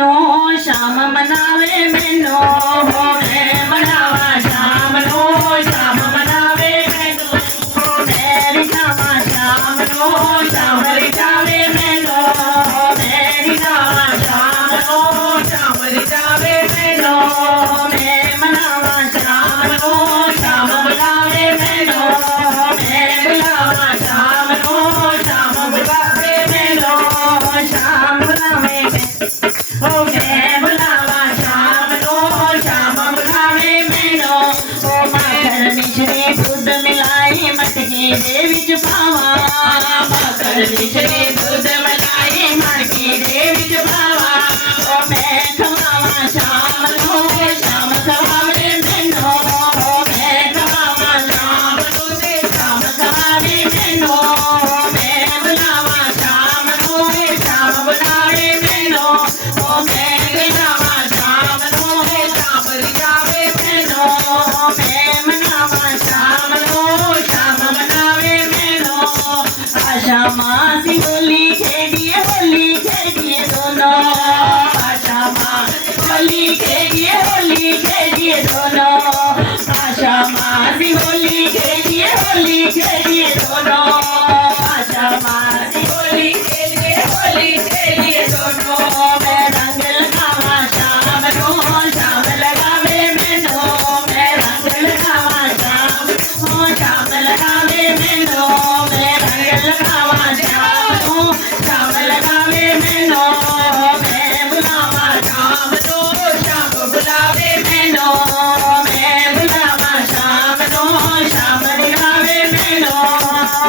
श्याम मनावे मैनो मैं मनावा श्याम नो श्याम मनावे मैनो मेरी नावा श्याम नो श्याम रिचावे मैनो मेरी नावा श्याम नो श्याम रिचावे मैनो मैं मनावा श्याम नो श्याम बुलावे मैनो मैं बुलावा श्याम नो श्याम बुलावे मैनो श्याम बुलावे ओ मैं बुलावा श्याम नो श्याम बुलावे मैनो ओ माखन मिश्री दूध मिलाई मटकी दे विच पावा माखन मिश्री दूध मिलाई मटकी दे विच पावा ओ मैं खवावा श्याम नो श्याम खवावे मैनो ओ मैं खवावा श्याम नो श्याम खवावे मैनो मैं बुलावा श्याम नो श्याम बुलावे मैनो ओ मैं बुलावा श्याम नो श्याम रिचावे मैनो मैं मनावा श्याम नो श्याम मनावे मैनो आशा माँ सी होली खेडिए दोनों आशा माँ होली खेडिए दोनों आशा माँ सी होली खेडिए दोनों आशा माँ सी होली खेडिए दोनों मैं रंग लगावा श्याम नो श्याम लगावे मैनो मैं रंग लगावा श्याम नो श्याम लगावे मैनो मैं रंग लगावा श्याम नो श्याम लगावे मैनो मैं बुलावा श्याम नो श्याम बुलावे मैनो मैं बुलावा श्याम नो श्याम बुलावे मैनो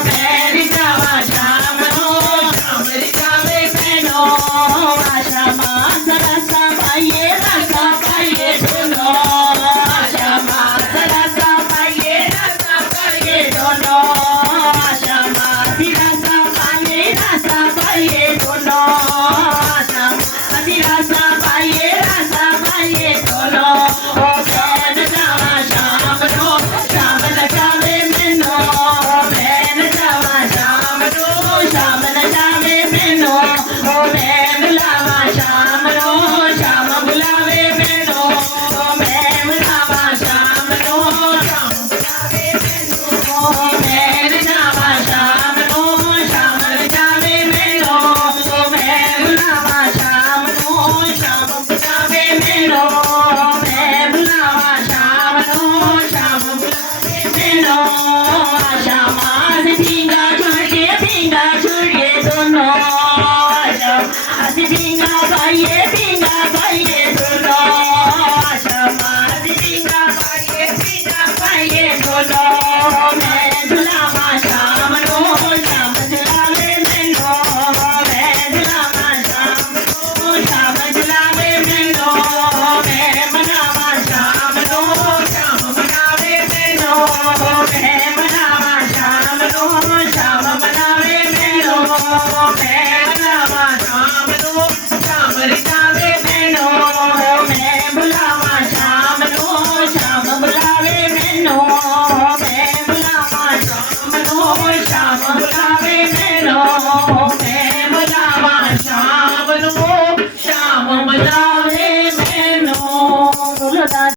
मैं रिचावा श्याम नो श्याम रिचावे मैनो आशा माँ सरसा पाइए दोनों आशा माँ सरसा पाइए दोनों आशा माँ सिरसा पाइए दोनों आशा माँ सिरसा पाइए दोनों ओ मैं जावा श्याम नो श्याम लगावे मैनो मैं जावा श्याम नो श्याम लगावे मैनो ओ मैं बुलावा श्याम नो